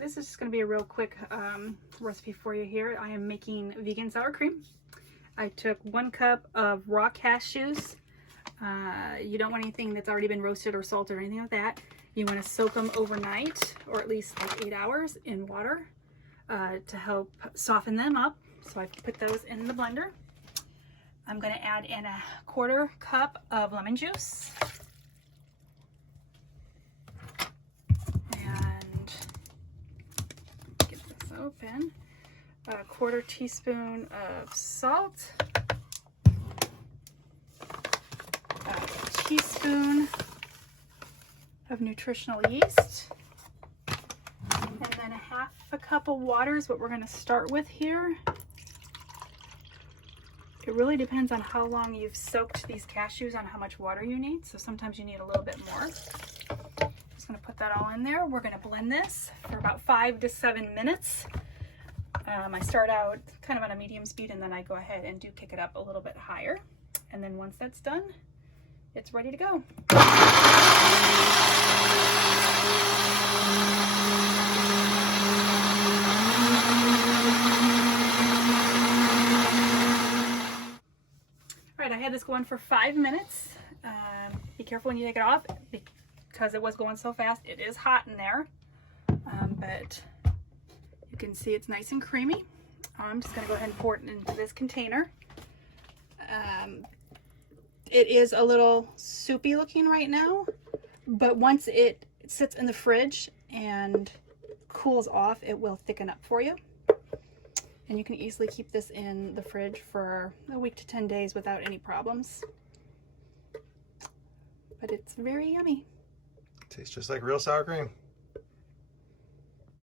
this is just going to be a real quick recipe for you here. I am making vegan sour cream. I took 1 cup of raw cashews. You don't want anything that's already been roasted or salted or anything like that. You want to soak them overnight, or at least like 8 hours in water to help soften them up. So I put those in the blender. I'm going to add in a 1/4 cup of lemon juice. And get this open. A 1/4 teaspoon of salt. A teaspoon of nutritional yeast. And then 1/2 cup of water is what we're going to start with here. It really depends on how long you've soaked these cashews on how much water you need. So sometimes you need a little bit more. Just going to put that all in there. We're going to blend this for about 5 to 7 minutes. I start out kind of on a medium speed, and then I go ahead and do kick it up a little bit higher. And then once that's done, it's ready to go. Alright, I had this going for 5 minutes. Be careful when you take it off because it was going so fast. It is hot in there, but you can see it's nice and creamy. I'm just going to go ahead and pour it into this container. It is a little soupy looking right now, but once it sits in the fridge and cools off, it will thicken up for you. And you can easily keep this in the fridge for a week to 10 days without any problems. But it's very yummy. Tastes just like real sour cream.